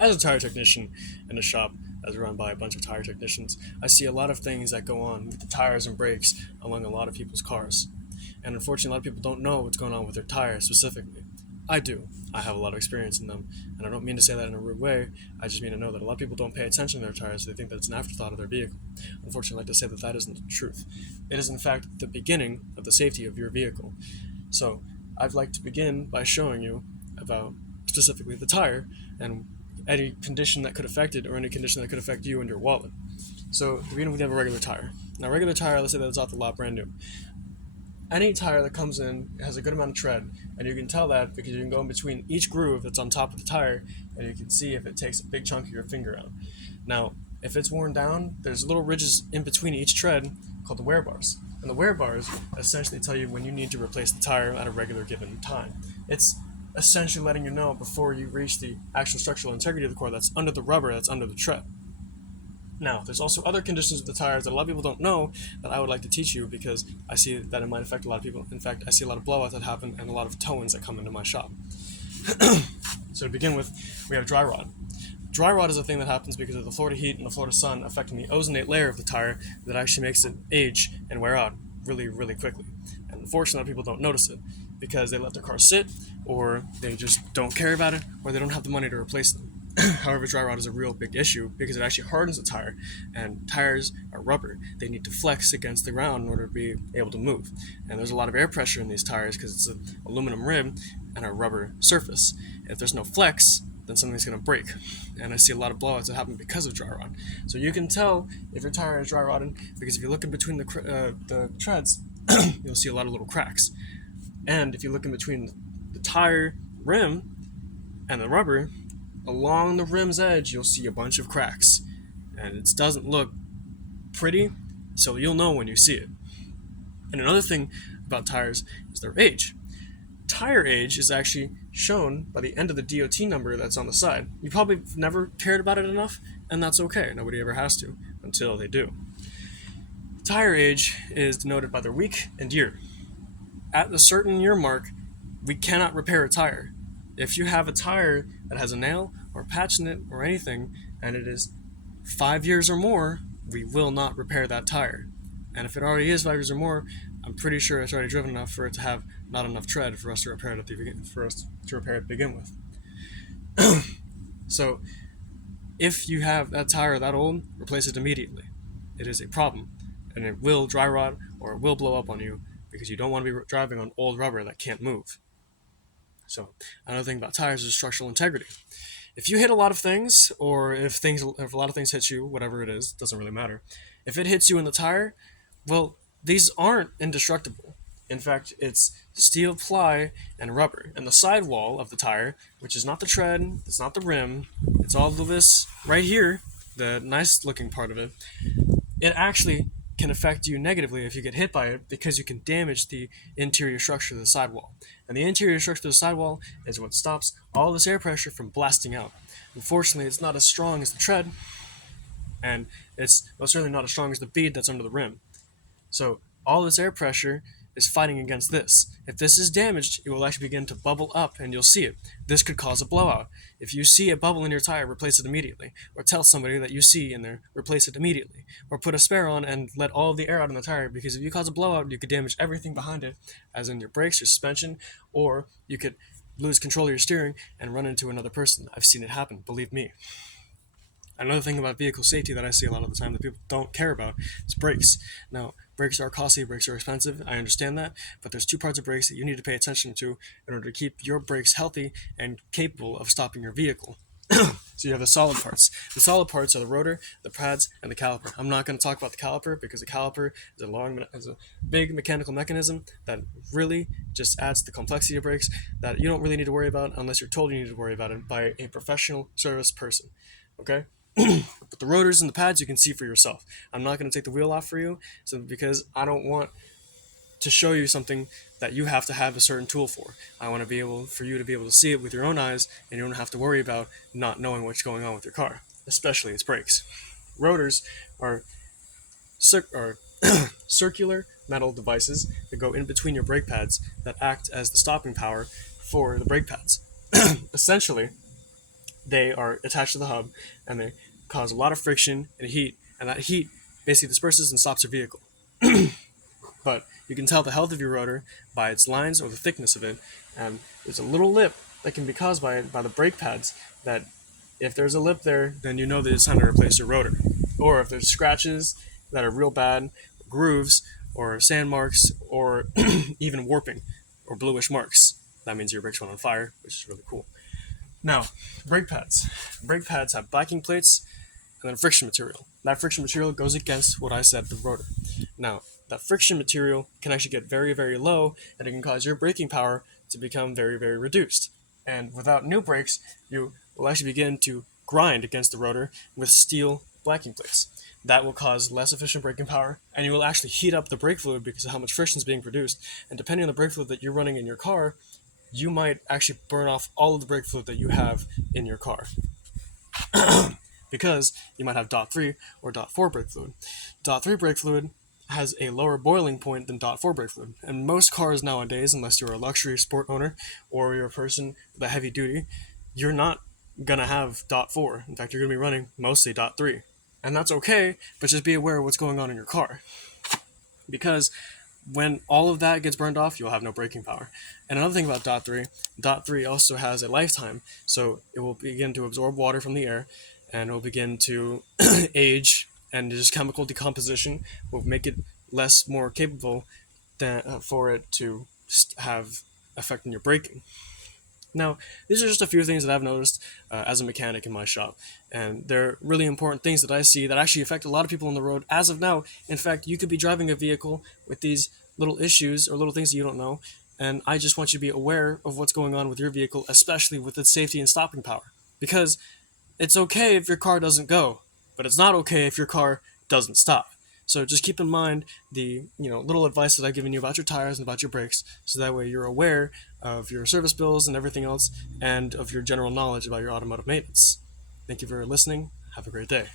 As a tire technician in a shop that's run by a bunch of tire technicians, I see a lot of things that go on with the tires and brakes along a lot of people's cars. And unfortunately, a lot of people don't know what's going on with their tires specifically. I do. I have a lot of experience in them, and I don't mean to say that in a rude way. I just mean to know that a lot of people don't pay attention to their tires. They think that it's an afterthought of their vehicle. Unfortunately, I like to say that that isn't the truth. It is, in fact, the beginning of the safety of your vehicle. So, I'd like to begin by showing you about specifically the tire and any condition that could affect it or any condition that could affect you and your wallet. So, to begin with, we have a regular tire. Now, a regular tire, let's say that it's off the lot brand new. Any tire that comes in has a good amount of tread, and you can tell that because you can go in between each groove that's on top of the tire, and you can see if it takes a big chunk of your finger out. Now, if it's worn down, there's little ridges in between each tread called the wear bars. And the wear bars essentially tell you when you need to replace the tire at a regular given time. It's essentially letting you know before you reach the actual structural integrity of the core that's under the rubber that's under the tread. Now, there's also other conditions of the tires that a lot of people don't know that I would like to teach you because I see that it might affect a lot of people. In fact, I see a lot of blowouts that happen and a lot of tow-ins that come into my shop. So to begin with, we have dry rot. Dry rot is a thing that happens because of the Florida heat and the Florida sun affecting the ozonate layer of the tire that actually makes it age and wear out really, really quickly. And unfortunately, people don't notice it because they let their car sit, or they just don't care about it, or they don't have the money to replace them. However, dry rot is a real big issue because it actually hardens the tire, and tires are rubber. They need to flex against the ground in order to be able to move. And there's a lot of air pressure in these tires because it's an aluminum rim and a rubber surface. If there's no flex, then something's going to break. And I see a lot of blowouts that happen because of dry rot. So you can tell if your tire is dry rotted because if you look in between the treads, you'll see a lot of little cracks. And if you look in between the tire rim and the rubber, along the rim's edge, you'll see a bunch of cracks. And it doesn't look pretty, so you'll know when you see it. And another thing about tires is their age. Tire age is actually shown by the end of the DOT number that's on the side. You probably never cared about it enough, and that's okay. Nobody ever has to until they do. Tire age is denoted by their week and year. At a certain year mark, we cannot repair a tire. If you have a tire that has a nail or a patch in it or anything, and it is 5 years or more, we will not repair that tire. And if it already is 5 years or more, I'm pretty sure it's already driven enough for it to have not enough tread for us to repair it to begin with. So, if you have that tire that old, replace it immediately. It is a problem, and it will dry rot or it will blow up on you because you don't want to be driving on old rubber that can't move. So, another thing about tires is structural integrity. If you hit a lot of things, or if a lot of things hit you, whatever it is, doesn't really matter. If it hits you in the tire, well, these aren't indestructible. In fact, it's steel ply and rubber. And the sidewall of the tire, which is not the tread, it's not the rim, it's all of this right here, the nice looking part of it, it actually can affect you negatively if you get hit by it because you can damage the interior structure of the sidewall. And the interior structure of the sidewall is what stops all this air pressure from blasting out. Unfortunately, it's not as strong as the tread, and it's most certainly not as strong as the bead that's under the rim. So all this air pressure is fighting against this. If this is damaged, it will actually begin to bubble up and you'll see it. This could cause a blowout. If you see a bubble in your tire, replace it immediately. Or tell somebody that you see in there, replace it immediately. Or put a spare on and let all of the air out in the tire, because if you cause a blowout, you could damage everything behind it, as in your brakes, your suspension, or you could lose control of your steering and run into another person. I've seen it happen, believe me. Another thing about vehicle safety that I see a lot of the time that people don't care about is brakes. Now, brakes are costly, brakes are expensive, I understand that, but there's two parts of brakes that you need to pay attention to in order to keep your brakes healthy and capable of stopping your vehicle. So you have the solid parts. The solid parts are the rotor, the pads, and the caliper. I'm not going to talk about the caliper because the caliper is a big mechanical mechanism that really just adds to the complexity of brakes that you don't really need to worry about unless you're told you need to worry about it by a professional service person. Okay? But the rotors and the pads you can see for yourself. I'm not going to take the wheel off for you, because I don't want to show you something that you have to have a certain tool for. I want to be able for you to be able to see it with your own eyes, and you don't have to worry about not knowing what's going on with your car, especially its brakes. Rotors are circular metal devices that go in between your brake pads that act as the stopping power for the brake pads. Essentially, They are attached to the hub, and they cause a lot of friction and heat, and that heat basically disperses and stops your vehicle. But you can tell the health of your rotor by its lines or the thickness of it, and there's a little lip that can be caused by the brake pads. That if there's a lip there, then you know that it's time to replace your rotor. Or if there's scratches that are real bad, grooves, or sand marks, or even warping or bluish marks, that means your brakes went on fire, which is really cool. Now, brake pads. Brake pads have backing plates and then friction material. That friction material goes against what I said, the rotor. Now, that friction material can actually get very, very low, and it can cause your braking power to become very, very reduced. And without new brakes, you will actually begin to grind against the rotor with steel backing plates. That will cause less efficient braking power, and you will actually heat up the brake fluid because of how much friction is being produced. And depending on the brake fluid that you're running in your car, you might actually burn off all of the brake fluid that you have in your car. Because you might have DOT3 or DOT4 brake fluid. DOT3 brake fluid has a lower boiling point than DOT4 brake fluid. And most cars nowadays, unless you're a luxury sport owner or you're a person with a heavy duty, you're not gonna have DOT4. In fact, you're gonna be running mostly DOT3. And that's okay, but just be aware of what's going on in your car. Because when all of that gets burned off, you'll have no braking power. And another thing about DOT3 also has a lifetime, so it will begin to absorb water from the air, and it will begin to age, and just chemical decomposition will make it more capable for it to have effect on your braking. Now, these are just a few things that I've noticed as a mechanic in my shop, and they're really important things that I see that actually affect a lot of people on the road as of now. In fact, you could be driving a vehicle with these little issues or little things that you don't know, and I just want you to be aware of what's going on with your vehicle, especially with its safety and stopping power. Because it's okay if your car doesn't go, but it's not okay if your car doesn't stop. So just keep in mind the little advice that I've given you about your tires and about your brakes, so that way you're aware of your service bills and everything else, and of your general knowledge about your automotive maintenance. Thank you for listening. Have a great day.